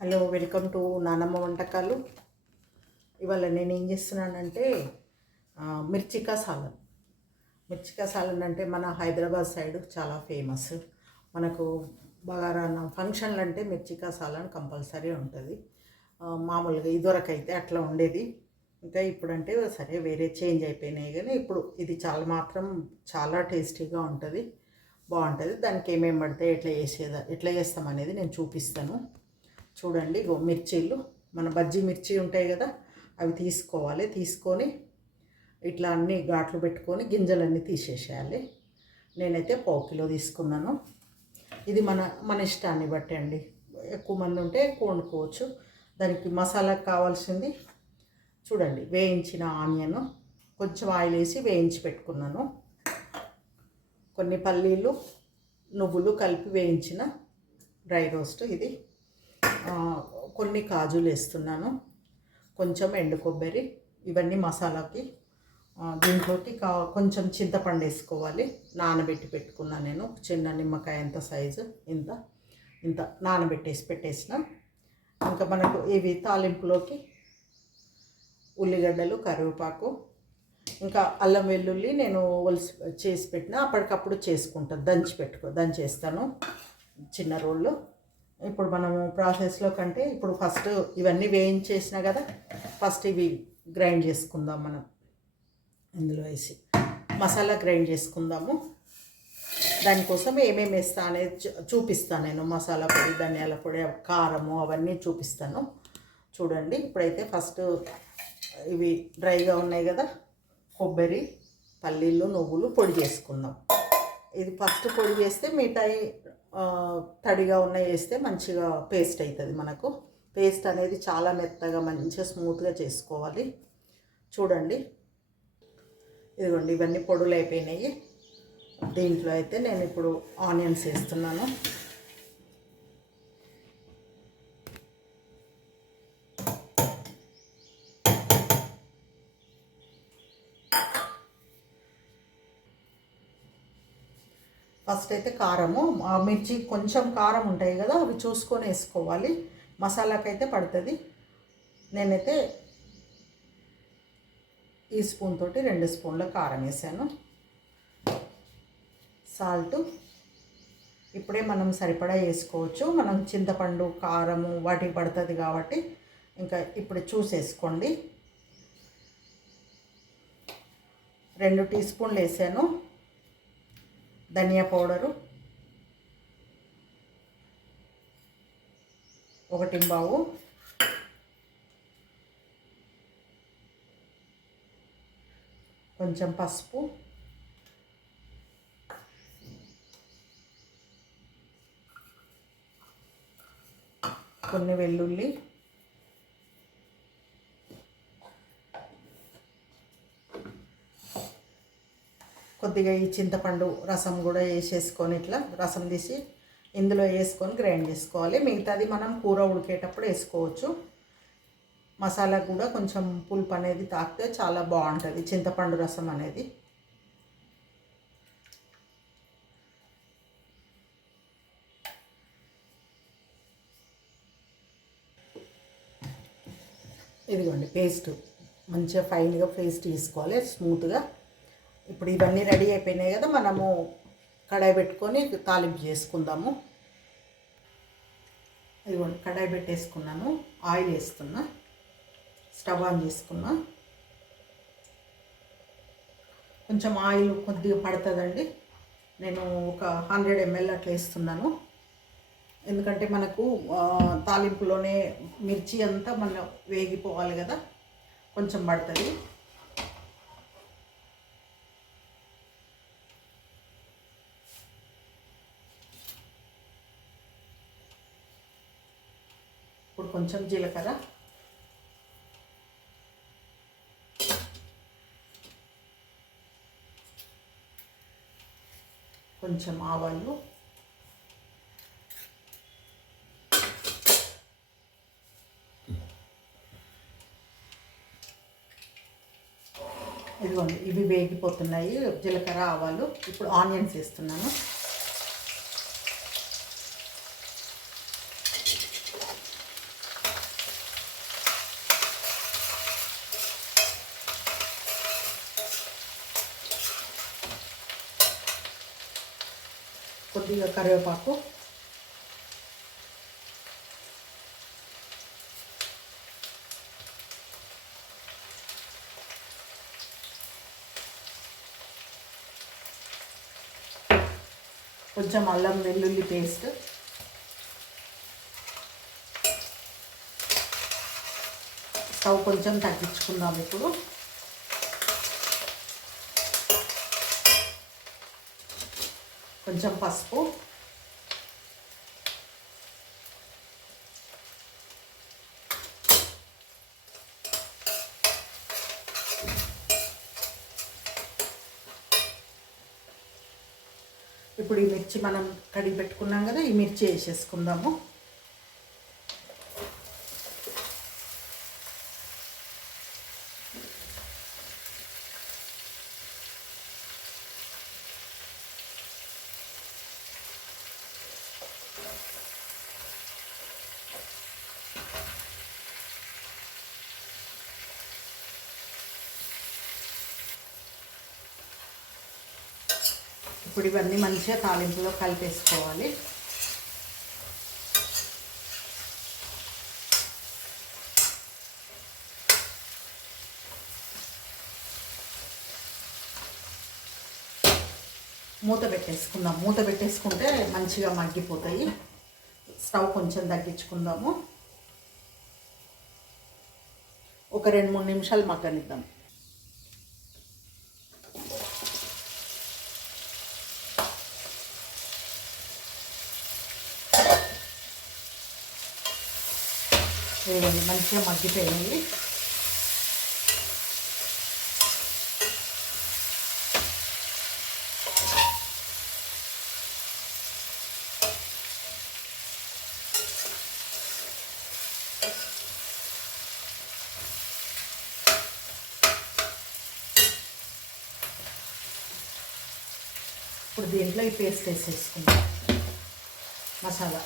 Hello welcome to నానమ్మ వంటకాలు. ఇవాళ నేను ఏం చేస్తున్నానంటే మిర్చికా సాలన్ మిర్చికా సాలన్ అంటే మన హైదరాబాద్ సైడ్ చాలా ఫేమస్. మనకు బగారాన్న ఫంక్షన్లు అంటే మిర్చికా సాలన్ కంపల్సరీ ఉంటుంది. మామూలుగా ఇదివరకైతే అట్లా ఉండేది. ఇంకా ఇప్పుడంటే సరే వేరే చేంజ్ అయిపోయినాయి కానీ ఇప్పుడు ఇది చాలా మాత్రం చాలా టేస్టీగా ఉంటుంది బాగుంటుంది. దానికి ఏమేమి పడితే ఎట్లా చేసేదా ఎట్లా చేస్తాం అనేది నేను చూపిస్తాను. చూడండి మిర్చీలు మన బజ్జీ మిర్చి ఉంటాయి కదా అవి తీసుకోవాలి. తీసుకొని ఇట్లా అన్ని ఘాట్లు పెట్టుకొని గింజలన్నీ తీసేసేయాలి. నేనైతే పావు కిలో తీసుకున్నాను. ఇది మన మన ఇష్టాన్ని బట్టి అండి. ఎక్కువ మంది ఉంటే ఎక్కువ వండుకోవచ్చు దానికి మసాలాకు కావాల్సింది చూడండి వేయించిన ఆనియన్ కొంచెం ఆయిల్ వేసి వేయించి పెట్టుకున్నాను. కొన్ని పల్లీలు నువ్వులు కలిపి వేయించిన డ్రై రోస్ట్ ఇది. కొన్ని కాజులు వేస్తున్నాను. కొంచెం ఎండు కొబ్బరి ఇవన్నీ మసాలాకి. దీంట్లోకి కా కొంచెం చింతపండు వేసుకోవాలి. నానబెట్టి పెట్టుకున్నా నేను. చిన్న నిమ్మకాయ ఎంత సైజు ఇంత ఇంత నానబెట్టేసి పెట్టేసిన. ఇంకా మనకు ఇవి తాలింపులోకి ఉల్లిగడ్డలు కరివేపాకు. ఇంకా అల్లం వెల్లుల్లి నేను ఒలిసి చేసి పెట్టిన. అప్పటికప్పుడు చేసుకుంటాను దంచి పెట్టుకో దంచేస్తాను. చిన్న రోళ్ళు ఇప్పుడు మనము ప్రాసెస్లో కంటే ఇప్పుడు ఫస్ట్ ఇవన్నీ వేయించేసిన కదా ఫస్ట్ ఇవి గ్రైండ్ చేసుకుందాం మనం. ఇందులో వేసి మసాలా గ్రైండ్ చేసుకుందాము. దానికోసం ఏమేమి వేస్తా అనేది చూ- చూపిస్తాను నేను. మసాలా పొడి ధనియాల పొడి కారము అవన్నీ చూపిస్తాను. చూడండి ఇప్పుడైతే ఫస్ట్ ఇవి డ్రైగా ఉన్నాయి కదా కొబ్బరి పల్లీలు నువ్వులు పొడి చేసుకుందాం. ఇది ఫస్ట్ పొడి చేస్తే మిఠాయి తడిగా ఉన్నాయి వేస్తే మంచిగా పేస్ట్ అవుతుంది మనకు. పేస్ట్ అనేది చాలా మెత్తగా మంచిగా స్మూత్గా చేసుకోవాలి. చూడండి. ఇదిగోండి ఇవన్నీ పొడులు అయిపోయినాయి. దీంట్లో అయితే నేను ఇప్పుడు ఆనియన్స్ వేస్తున్నాను. ఫస్ట్ అయితే కారము మిర్చి కొంచెం కారం ఉంటాయి కదా అవి చూసుకొని వేసుకోవాలి. మసాలాకైతే పడుతుంది. నేనైతే ఈ స్పూన్ తోటి రెండు స్పూన్ల కారం వేసాను. సాల్ట్. ఇప్పుడే మనం సరిపడా వేసుకోవచ్చు. మనం చింతపండు కారము వాటికి పడుతుంది కాబట్టి ఇంకా ఇప్పుడు చూసేసుకోండి. రెండు టీ స్పూన్లు వేసాను. ధనియా పౌడరు ఒకటి బావు కొంచెం పసుపు కొన్ని వెల్లుల్లి కొద్దిగా ఈ చింతపండు రసం కూడా వేసేసుకొని ఇట్లా రసం తీసి ఇందులో వేసుకొని గ్రైండ్ చేసుకోవాలి. మిగతాది మనం కూర ఉడికేటప్పుడు వేసుకోవచ్చు. మసాలా కూడా కొంచెం పులుపు అనేది తాకితే చాలా బాగుంటుంది చింతపండు రసం అనేది. ఇదిగోండి పేస్ట్. మంచిగా ఫైన్గా పేస్ట్ తీసుకోవాలి స్మూత్గా ఇప్పుడు ఇవన్నీ రెడీ అయిపోయినాయి కదా మనము కడాయి పెట్టుకొని తాలింపు చేసుకుందాము. ఇదిగోండి కడాయి పెట్టేసుకున్నాను ఆయిల్ వేసుకున్నా స్టవ్ ఆన్ చేసుకున్నా. కొంచెం ఆయిల్ కొద్దిగా పడుతుందండి. నేను ఒక హండ్రెడ్ ఎంఎల్ అట్లా వేస్తున్నాను. ఎందుకంటే మనకు తాలింపులోనే మిర్చి అంతా మన వేగిపోవాలి కదా కొంచెం పడుతుంది. కొంచెం జీలకర్ర. కొంచెం ఆవాలు. ఇదిగోండి ఇవి వేగిపోతున్నాయి. జీలకర్ర ఆవాలు. ఇప్పుడు ఆనియన్స్ వేస్తున్నాను కొద్దిగా కరివేపాకు. కొంచెం అల్లం వెల్లుల్లి పేస్ట్. స్టవ్ కొంచెం తగ్గించుకుందాం ఇప్పుడు. కొంచెం పసుపు. ఇప్పుడు ఈ మిర్చి మనం కడిగి పెట్టుకున్నాం కదా ఈ మిర్చి వేసేసుకుందాము. ఇప్పుడు ఇవన్నీ మంచిగా తాలింపులో కలిపేసుకోవాలి. మూత పెట్టేసుకుందాం. మూత పెట్టేసుకుంటే మంచిగా మగ్గిపోతాయి. స్టవ్ కొంచెం తగ్గించుకుందాము. ఒక రెండు మూడు నిమిషాలు మగ్గనిద్దాం. వేయండి మంచిగా మగ్గిపోయింది. ఇప్పుడు దీంట్లో ఈ పేస్ట్ వేసేసుకుందాం. మసాలా.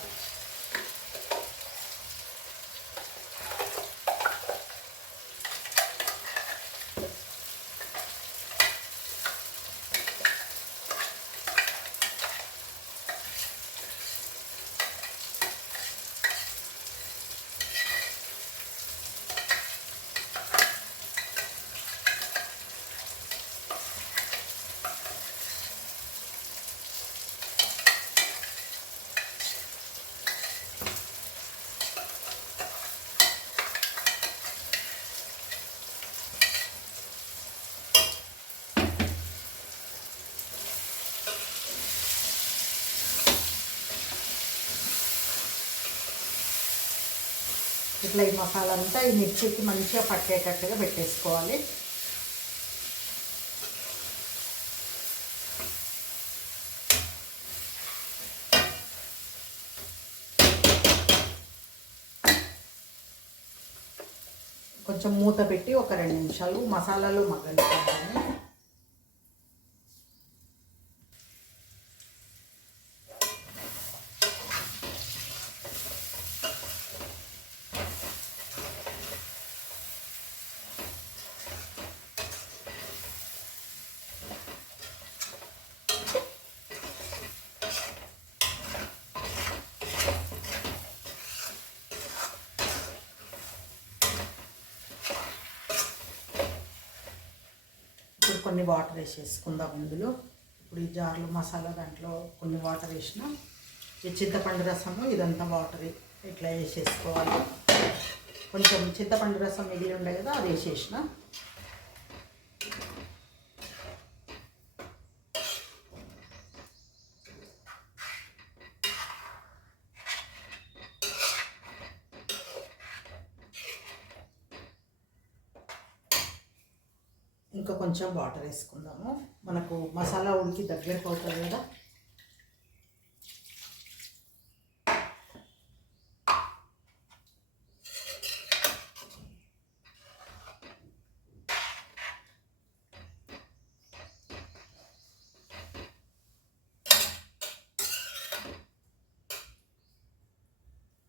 ఇట్లా ఈ మసాలా అంతా ఈ మిర్చికి మంచిగా పట్టేటట్టుగా పెట్టేసుకోవాలి. కొంచెం మూత పెట్టి ఒక రెండు నిమిషాలు మసాలాలు మగ్గనివ్వాలి. ఇప్పుడు కొన్ని వాటర్ వేసేసుకుందాం ఇందులో. ఇప్పుడు ఈ జార్లు మసాలా దాంట్లో కొన్ని వాటర్ వేసిన ఈ చింతపండు రసము ఇదంతా వాటర్ ఇట్లా వేసేసుకోవాలి. కొంచెం చింతపండు రసం మిగిలి ఉండే కదా అది వేసేసిన. ఇంకా కొంచెం వాటర్ వేసుకుందాము. మనకు మసాలా ఉడికి దగ్గరకు అవుతుంది కదా.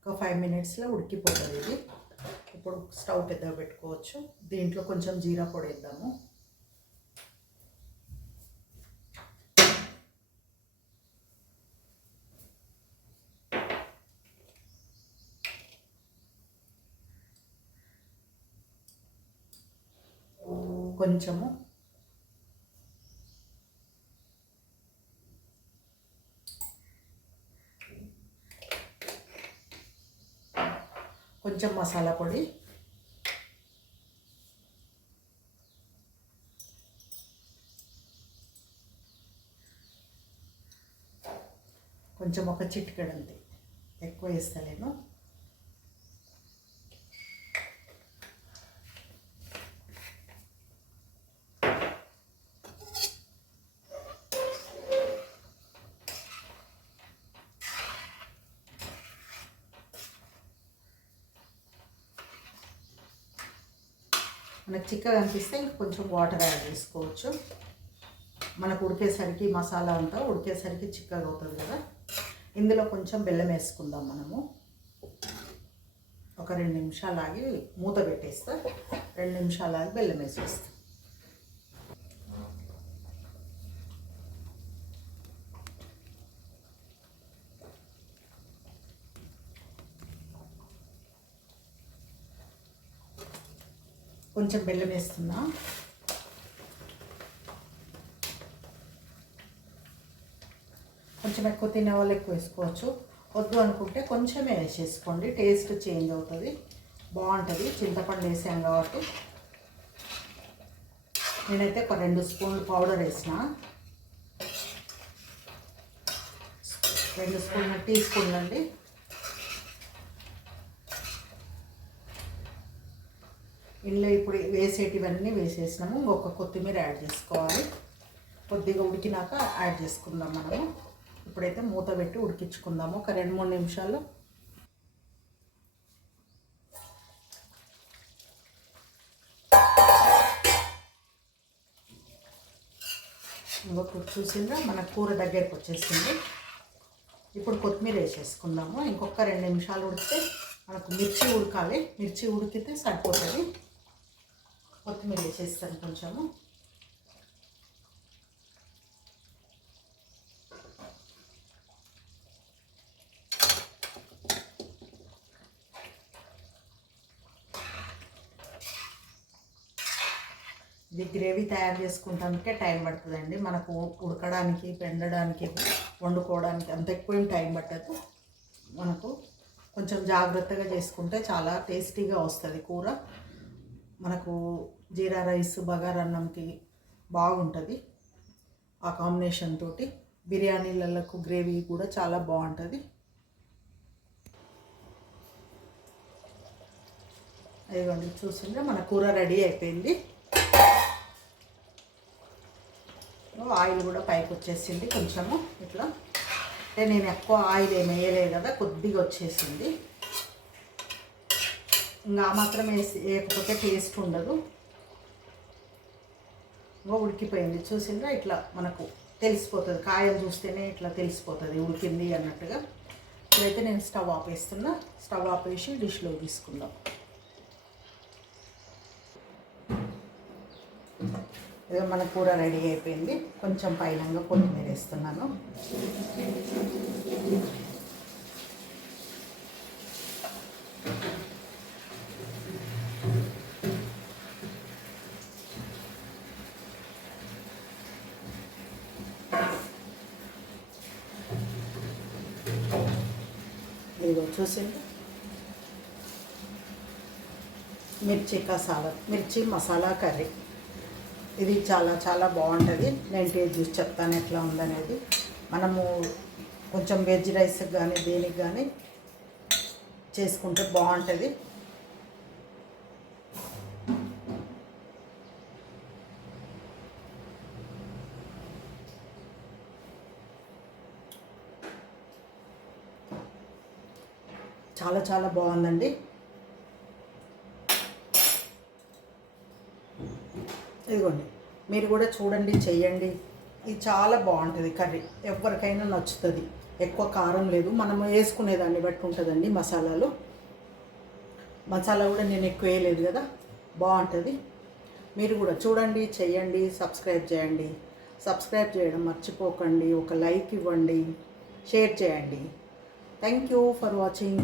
ఒక ఫైవ్ మినిట్స్లో ఉడికిపోతుంది ఇది. ఇప్పుడు స్టవ్ పెద్దగా పెట్టుకోవచ్చు. దీంట్లో కొంచెం జీరా పొడి వేద్దాము. కొంచెము. కొంచెం మసాలా పొడి. కొంచెం ఒక చిటికెడు అంతే. ఎక్కువ వేస్తలేను మనకు చిక్కగా అనిపిస్తే ఇంకా కొంచెం వాటర్ యాడ్ చేసుకోవచ్చు. మనకు ఉడికేసరికి మసాలా అంతా ఉడికేసరికి చిక్కగా అవుతుంది కదా. ఇందులో కొంచెం బెల్లం వేసుకుందాం మనము. ఒక రెండు నిమిషాలు ఆగి మూత పెట్టేస్తా. రెండు నిమిషాలు ఆగి బెల్లం వేసేస్తా. కొంచెం బెల్లం వేస్తున్నా. కొంచెం ఎక్కువ తినే వాళ్ళు ఎక్కువ వేసుకోవచ్చు. వద్దు అనుకుంటే కొంచెమే వేసేసుకోండి. టేస్ట్ చేంజ్ అవుతుంది. బాగుంటుంది. చింతపండు వేసాం కాబట్టి. నేనైతే ఒక రెండు స్పూన్లు పౌడర్ వేసిన. రెండు స్పూన్లు టీ స్పూన్లు అండి. ఇందులో ఇప్పుడు వేసేటివన్నీ వేసేసినాము. ఇంకొక కొత్తిమీర యాడ్ చేసుకోవాలి. కొద్దిగా ఉడికినాక యాడ్ చేసుకుందాం మనము. ఇప్పుడైతే మూత పెట్టి ఉడికించుకుందాము. ఒక రెండు మూడు నిమిషాలు ఇంకొక చూసిందా మన కూర దగ్గరికి వచ్చేసింది. ఇప్పుడు కొత్తిమీర వేసేసుకుందాము. ఇంకొక రెండు నిమిషాలు ఉడికితే మనకు మిర్చి ఉడకాలి. మిర్చి ఉడికితే సరిపోతుంది. కొత్తిమీర వేసేస్తాను కొంచెము ఇది గ్రేవీ తయారు చేసుకుంటానికే టైం పడుతుందండి. మనకు ఉడకడానికి పెండడానికి వండుకోవడానికి అంత ఎక్కువ టైం పట్టదు. మనకు కొంచెం జాగ్రత్తగా చేసుకుంటే చాలా టేస్టీగా వస్తుంది కూర. మనకు జీరా రైస్ బగారా అన్నంకి బాగుంటుంది. ఆ కాంబినేషన్ తోటి బిర్యానీలకు గ్రేవీ కూడా చాలా బాగుంటుంది. అదిగోండి చూస్తుంటే మన కూర రెడీ అయిపోయింది. ఆయిల్ కూడా పైకి వచ్చేసింది కొంచెము. ఇట్లా. అంటే నేను ఎక్కువ ఆయిల్ ఏమి వేయలేదు కదా కొద్దిగా వచ్చేసింది. ఇంకా మాత్రం వేసి వేయకపోతే టేస్ట్ ఉండదు. ఇంకా ఉడికిపోయింది. చూసిందా ఇట్లా మనకు తెలిసిపోతుంది. కాయలు చూస్తేనే ఇట్లా తెలిసిపోతుంది. ఉడికింది అన్నట్టుగా. ఇప్పుడైతే నేను స్టవ్ ఆపేస్తున్నా స్టవ్ ఆపేసి డిష్లో తీసుకుందాం. ఇదో మన కూర రెడీ అయిపోయింది. కొంచెం పైనంగా కొత్తిమీర వేస్తున్నాను. చూసింది మిర్చి కసాలా మిర్చి మసాలా కర్రీ. ఇది చాలా చాలా బాగుంటుంది. నేను టేస్ట్ చూసి చెప్తాను ఎట్లా ఉందనేది. మనము కొంచెం వెజ్ రైస్కి కానీ దేనికి కానీ చేసుకుంటే బాగుంటుంది. చాలా చాలా బాగుందండి. ఇదిగోండి మీరు కూడా చూడండి చెయ్యండి. ఇది చాలా బాగుంటుంది కర్రీ. ఎవరికైనా నచ్చుతుంది. ఎక్కువ కారం లేదు. మనం వేసుకునేదాన్ని బట్టి ఉంటుందండి మసాలాలు. మసాలా కూడా నేను ఎక్కువ వేయలేదు కదా. బాగుంటుంది. మీరు కూడా చూడండి చేయండి సబ్స్క్రైబ్ చేయండి. సబ్స్క్రైబ్ చేయడం మర్చిపోకండి. ఒక లైక్ ఇవ్వండి. షేర్ చేయండి. Thank you for watching.